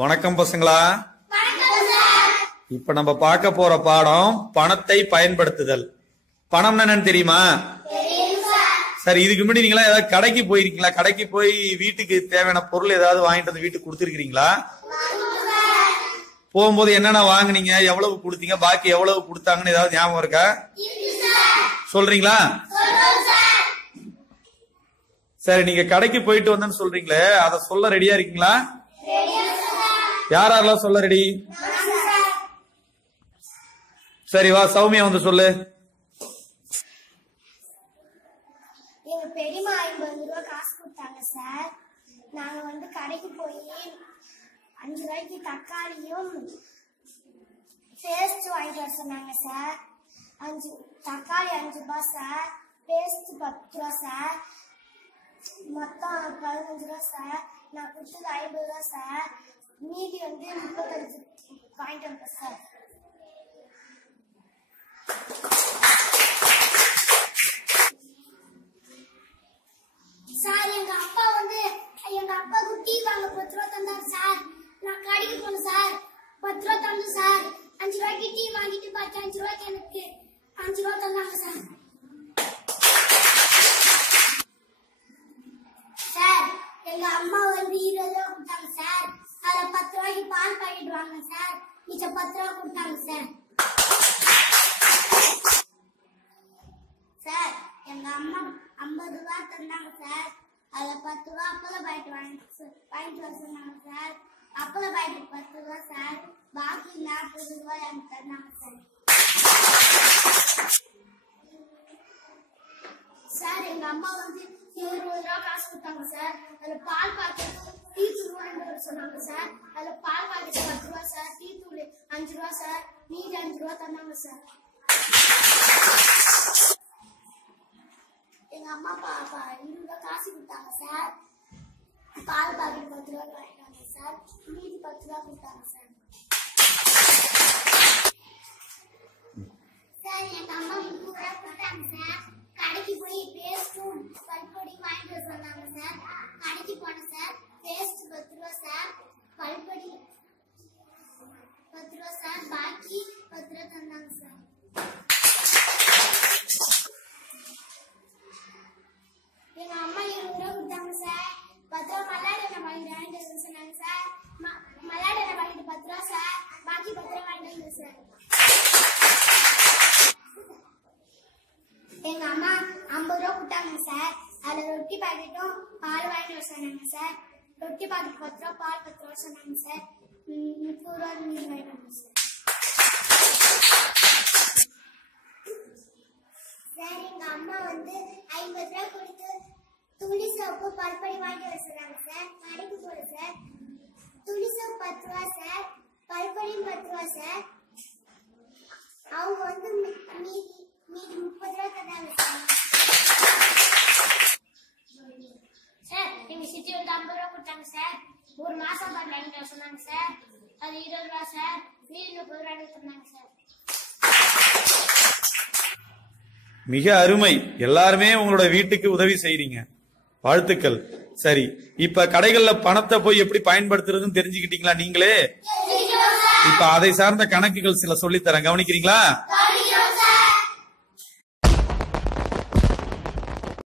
வணக்கம் பசங்களா. இப்ப நம்ம பார்க்க போற பாடம் பணத்தை பயன்படுத்துதல். பணம் என்னன்னு தெரியுமா? சரி இதுக்கு முன்னாடி நீங்களா ஏதாவது கடைக்கு போயிருக்கீங்களா? கடைக்கு போய் வீட்டுக்கு தேவையான பொருள் ஏதாவது வாங்கிட்டு வந்து வீட்டுக்கு கொடுத்துருக்கீங்களா போகும்போது என்னென்ன வாங்குனீங்க? எவ்வளவு கொடுத்தீங்க? பாக்கி எவ்வளவு கொடுத்தாங்கன்னு ஏதாவது ஞாபகம் இருக்கா? சொல்றீங்களா? சரி நீங்க கடைக்கு போயிட்டு வந்தேன்னு சொல்றீங்களே. அதை சொல்ல ரெடியா இருக்கீங்களா? யார் யாரெல்லாம் சொல்ல ரெடி சரி வா சௌமியா வந்து சொல்லு. எங்க பெரியம்மா ஐம்பது ரூபா காசு கொடுத்தாங்க சார். நாங்க வந்து கடைக்கு போய் அஞ்சு ரூபாய்க்கு தக்காளியும் பேஸ்ட் வாங்கிட்டு வர சொன்னாங்க சார். அஞ்சு தக்காளி அஞ்சு ரூபாய் சார். பேஸ்ட் பத்து ரூபா சார். மொத்தம் பதினஞ்சு ரூபா சார். நான் கொடுத்தது ஐம்பது ரூபா சார். மீதி வந்து முப்பத்தஞ்சு வாங்கிட்டு வந்தேன் சார் சார் எங்க அப்பா வந்து எங்க அப்பாவுக்கு டீ வாங்க பத்து ரூபா தந்தாரு சார் நான் கடைக்கு போனேன் சார் பத்து ரூபா தந்து சார் அஞ்சு ரூபாய்க்கு டீ வாங்கிட்டு பார்த்து அஞ்சு ரூபாய்க்கு எனக்கு அஞ்சு ரூபா தந்தாங்க சார் எங்க அம்மா வந்து இருபது ரூபா கொடுத்தாங்க சார் அதுல பத்து ரூபாய்க்கு பால் பாக்கெட் வாங்கினேன் சார் மிச்சம் பத்து ரூபா கொடுத்தாங்க சார். சார் எங்க அம்மா ஐம்பது ரூபா தந்தாங்க சார். அதுல பத்து ரூபா அப்பள பயிட்டு வாங்கி வாங்கிட்டு வர சொன்னாங்க சார். அப்பள பயிட்டு பத்து ரூபா சார். பாக்கி நாற்பது ரூபாய் எனக்கு தந்தாங்க சார். சார் எங்க அம்மா வந்து இருபது ரூபா காசு கொடுத்தாங்க சார். அதுல பால் பாக்கெட் டீ தூள் வாங்கிட்டு வர சொன்னாங்க சார். அதுல பால் பாக்கெட் பத்து ரூபா சார் டீ தூள் அஞ்சு ரூபா சார் மீதி அஞ்சு ரூபா தந்தாங்க சார். எங்க அம்மா அப்பா அப்பா இருபது ரூபா காசு கொடுத்தாங்க சார். பால் பாக்கெட் பத்து ரூபா வாங்கிட்டாங்க சார். மீதி பத்து ரூபா கொடுத்தாங்க சார் எங்க அம்மா முப்பது ரூபா கொடுத்தாங்க சார் கடைக்கு போய் பேஸ்ட்டும் பல்பொடி வாங்கிட்டு வர சொன்னாங்க சார் கடைக்கு போனேன் சார். பேஸ்ட் பத்து ரூபா சார். பல்படி பத்து ரூபா சார். பாக்கி பத்து ரூபா தந்தாங்க சார். எங்க அம்மா இருபது ரூபா கொடுத்தாங்க சார். பத்து ரூபா மல்லாடு என்ன வாங்கிட்டு வாங்கிட்டு சொன்னாங்க சார். ம- மல்லாடு வாங்கிட்டு பத்து ரூபா சார். பாக்கி பத்து ரூபா வாங்கிட்டு சார் எங்க அம்மா ஐம்பது ரூபா கொடுத்தாங்க சார் அதுல ரொட்டி பாக்கெட்டும் பால் வாங்கிட்டு வர சொன்னாங்க சார். ரொட்டி பாக்கெட் பத்து ரூபா பால் பத்து ரூபா சொன்னாங்க சார். முப்பது ரூபா மீன் வாங்கிட்டு வந்தேன் சார். சார் எங்க அம்மா வந்து ஐம்பது ரூபா கொடுத்து துணி சோப்பு பல்படி வாங்கி வர சொன்னாங்க சார். கடைக்கு போற சார். துணி சோப்பு பத்து ரூபா சார். பல்படியும் பத்து ரூபா சார். அவங்க வந்து மி- மீதி மீதி முப்பது ரூபா தந்தாங்க சார் எங்க சித்தி வந்து ஐம்பது ரூபா கொடுத்தாங்க சார் ஒரு மாசம் வாங்கிட்டு வர சொன்னாங்க சார் அது இருபது ரூபா சார் மீதி முப்பது ரூபா தந்தாங்க சார் மிக அருமை. எல்லாருமே உங்களோட வீட்டுக்கு உதவி செய்றீங்க. வாழ்த்துக்கள். சரி இப்ப கடைகள்ல பணத்தை போய் எப்படி பயன்படுத்துறதுன்னு தெரிஞ்சுக்கிட்டீங்களா நீங்களே? இப்ப அதை சார்ந்த கணக்குகள் சில சொல்லித் தரேன் கவனிக்கிறீங்களா?